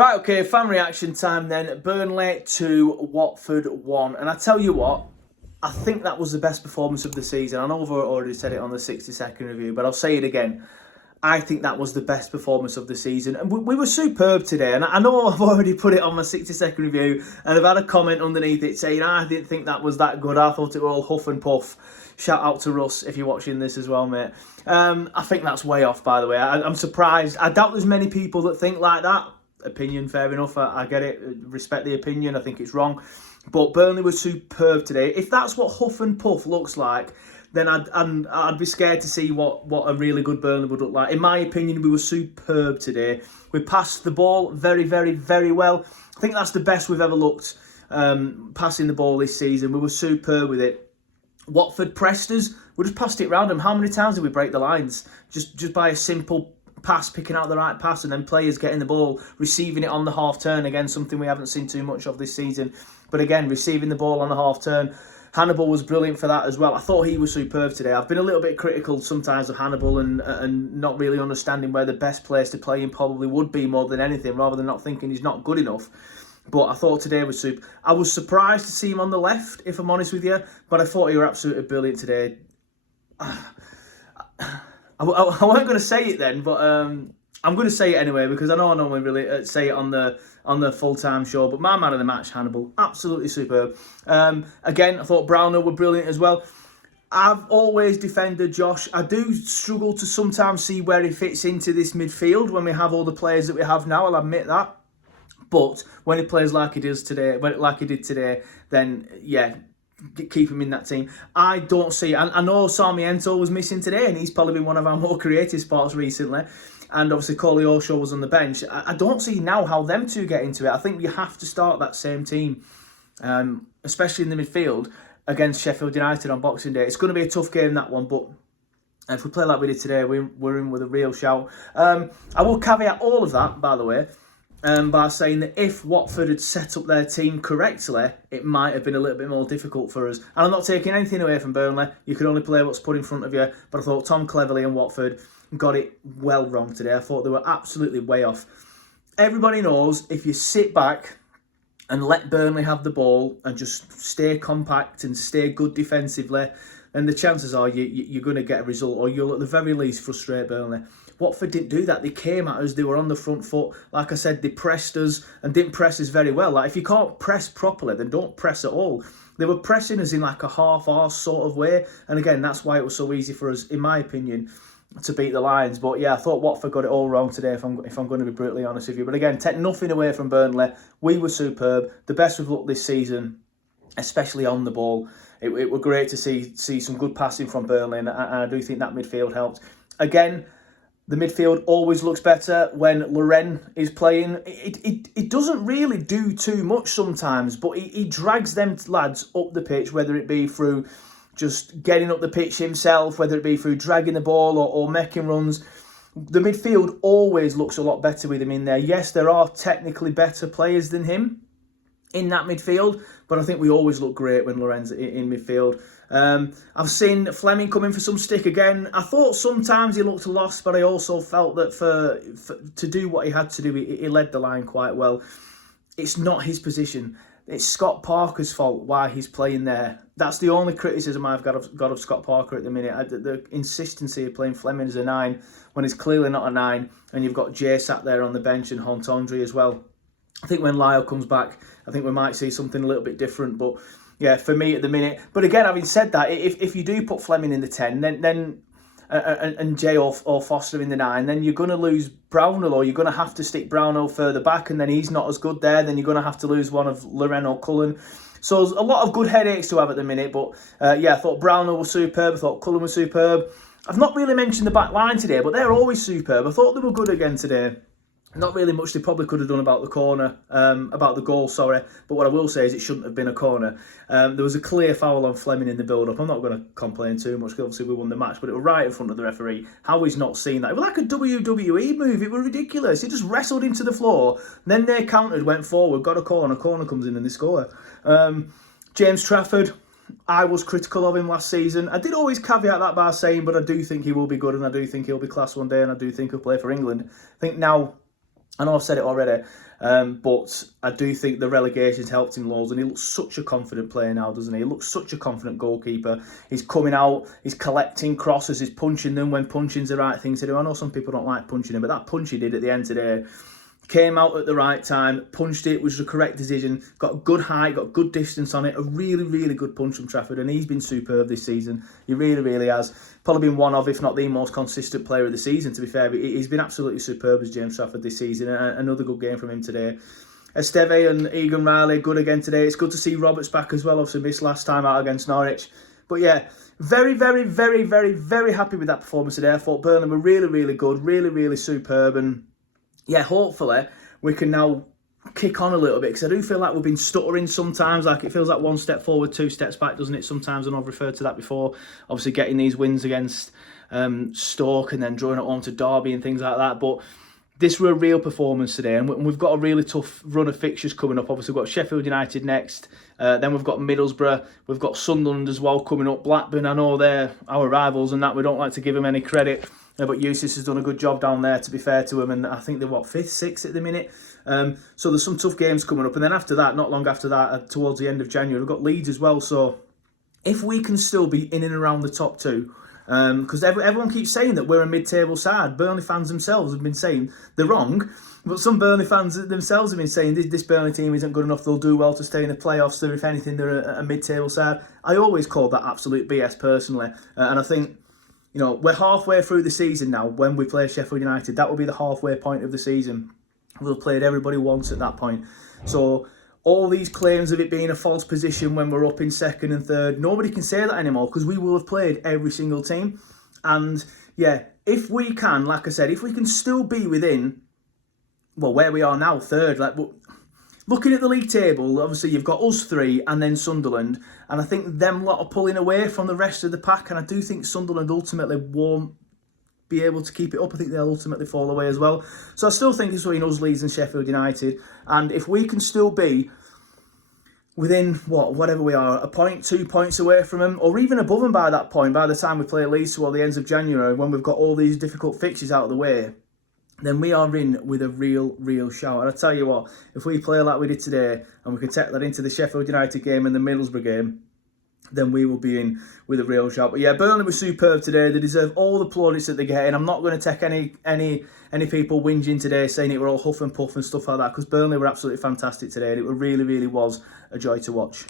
Right, okay, fan reaction time then. Burnley 2, Watford 1. And I tell you what, I think that was the best performance of the season. I know I've already said it on the 60-second review, but I'll say it again. I think that was the best performance of the season. And we were superb today. And I know I've already put it on my 60-second review, and I've had a comment underneath it saying, I didn't think that was that good. I thought it was all huff and puff. Shout out to Russ if you're watching this as well, mate. I think that's way off, by the way. I'm surprised. I doubt there's many people that think like that. Opinion, fair enough. I get it. Respect the opinion. I think it's wrong. But Burnley was superb today. If that's what huff and puff looks like, then I'd be scared to see what a really good Burnley would look like. In my opinion, we were superb today. We passed the ball very, very, very well. I think that's the best we've ever looked passing the ball this season. We were superb with it. Watford pressed us. We just passed it round them. How many times did we break the lines? Just by a simple pass, picking out the right pass, and then players getting the ball, receiving it on the half turn. Again, something we haven't seen too much of this season. But again, receiving the ball on the half turn. Hannibal was brilliant for that as well. I thought he was superb today. I've been a little bit critical sometimes of Hannibal and not really understanding where the best place to play him probably would be more than anything, rather than not thinking he's not good enough. But I thought today was super. I was surprised to see him on the left, if I'm honest with you, but I thought he was absolutely brilliant today. I wasn't going to say it then, but I'm going to say it anyway because I know I normally really say it on the full-time show. But my man of the match, Hannibal, absolutely superb. Again, I thought Brownhill were brilliant as well. I've always defended Josh. I do struggle to sometimes see where he fits into this midfield when we have all the players that we have now. I'll admit that. But when he plays like he does today, like he did today, then yeah, keep him in that team. I don't see. I know Sarmiento was missing today, and he's probably been one of our more creative spots recently. And obviously, Coley Osho was on the bench. I don't see now how them two get into it. I think you have to start that same team, especially in the midfield against Sheffield United on Boxing Day. It's going to be a tough game, that one, but if we play like we did today, we're in with a real shout. I will caveat all of that, by the way, by saying that if Watford had set up their team correctly, it might have been a little bit more difficult for us. And I'm not taking anything away from Burnley. You can only play what's put in front of you. But I thought Tom Cleverley and Watford got it well wrong today. I thought they were absolutely way off. Everybody knows if you sit back and let Burnley have the ball and just stay compact and stay good defensively, then the chances are you're going to get a result, or you'll at the very least frustrate Burnley. Watford didn't do that. They came at us. They were on the front foot. Like I said, they pressed us and didn't press us very well. Like, if you can't press properly, then don't press at all. They were pressing us in like a half-arse sort of way. And again, that's why it was so easy for us, in my opinion, to beat the Lions. But yeah, I thought Watford got it all wrong today, if I'm going to be brutally honest with you. But again, take nothing away from Burnley. We were superb. The best we've looked this season, especially on the ball. It was great to see some good passing from Burnley, and I do think that midfield helped. Again, the midfield always looks better when Loren is playing. It doesn't really do too much sometimes, but he drags them lads up the pitch, whether it be through just getting up the pitch himself, whether it be through dragging the ball or making runs. The midfield always looks a lot better with him in there. Yes, there are technically better players than him in that midfield, but I think we always look great when Loren's in midfield. I've seen Fleming come in for some stick again. I thought sometimes he looked lost, but I also felt that for to do what he had to do, he led the line quite well. It's not his position. It's Scott Parker's fault why he's playing there. That's the only criticism I've got of Scott Parker at the minute. The insistency of playing Fleming as a 9 when he's clearly not a 9, and you've got Jay sat there on the bench and Hontondry as well. I think when Lyle comes back, I think we might see something a little bit different. But yeah, for me at the minute. But again, having said that, if you do put Fleming in the 10, then and Jay or Foster in the 9, then you're going to lose Brownhill, or you're going to have to stick Brownhill further back, and then he's not as good there. Then you're going to have to lose one of Loren or Cullen. So there's a lot of good headaches to have at the minute. But yeah, I thought Brownhill was superb. I thought Cullen was superb. I've not really mentioned the back line today, but they're always superb. I thought they were good again today. Not really much they probably could have done about the corner, about the goal, sorry. But what I will say is it shouldn't have been a corner. There was a clear foul on Fleming in the build-up. I'm not going to complain too much, because obviously we won the match, but it was right in front of the referee. How he's not seen that? It was like a WWE move. It was ridiculous. He just wrestled into the floor. Then they countered, went forward, got a corner comes in and they score. James Trafford, I was critical of him last season. I did always caveat that by saying, but I do think he will be good, and I do think he'll be class one day, and I do think he'll play for England. I think now I know I've said it already, but I do think the relegation's helped him loads, and he looks such a confident player now, doesn't he? He looks such a confident goalkeeper. He's coming out, he's collecting crosses, he's punching them when punching's the right thing to do. I know some people don't like punching him, but that punch he did at the end today, came out at the right time, punched it, was the correct decision, got good height, got good distance on it, a really, really good punch from Trafford, and he's been superb this season. He really, really has. Probably been one of, if not the most consistent player of the season, to be fair, but he's been absolutely superb as James Trafford this season. Another good game from him today. Esteve and Egan Riley, good again today. It's good to see Roberts back as well, obviously missed last time out against Norwich. But yeah, very, very, very, very, very happy with that performance today. I thought Burnley were really, really good, really, really superb, and yeah, hopefully we can now kick on a little bit, because I do feel like we've been stuttering sometimes. Like, it feels like one step forward, two steps back, doesn't it? Sometimes, and I've referred to that before. Obviously, getting these wins against Stoke and then drawing at home to Derby and things like that. But this were a real performance today, and we've got a really tough run of fixtures coming up. Obviously, we've got Sheffield United next, then we've got Middlesbrough, we've got Sunderland as well coming up. Blackburn, I know they're our rivals and that, we don't like to give them any credit. But Eustace has done a good job down there, to be fair to him, and I think they're, 5th, 6th at the minute. So there's some tough games coming up. And then after that, not long after that, towards the end of January, we've got Leeds as well. So if we can still be in and around the top two, because everyone keeps saying that we're a mid-table side. Burnley fans themselves have been saying they're wrong, but some Burnley fans themselves have been saying this Burnley team isn't good enough, they'll do well to stay in the playoffs, so if anything, they're a mid-table side. I always call that absolute BS personally, and I think, you know, we're halfway through the season now when we play Sheffield United. That will be the halfway point of the season. We'll have played everybody once at that point. So all these claims of it being a false position when we're up in second and third, nobody can say that anymore, because we will have played every single team. And yeah, if we can, like I said, if we can still be within, well, where we are now, third, like, looking at the league table, obviously you've got us three and then Sunderland, and I think them lot are pulling away from the rest of the pack, and I do think Sunderland ultimately won't be able to keep it up. I think they'll ultimately fall away as well. So I still think it's between us, Leeds and Sheffield United, and if we can still be within, whatever we are, a point, 2 points away from them, or even above them by that point, by the time we play Leeds toward the ends of January, when we've got all these difficult fixtures out of the way, then we are in with a real shout. And I tell you what, if we play like we did today, and we can take that into the Sheffield United game and the Middlesbrough game, then we will be in with a real shout. But yeah, Burnley was superb today. They deserve all the plaudits that they get, and I'm not going to take any people whinging today saying it were all huff and puff and stuff like that, because Burnley were absolutely fantastic today, and it really was a joy to watch.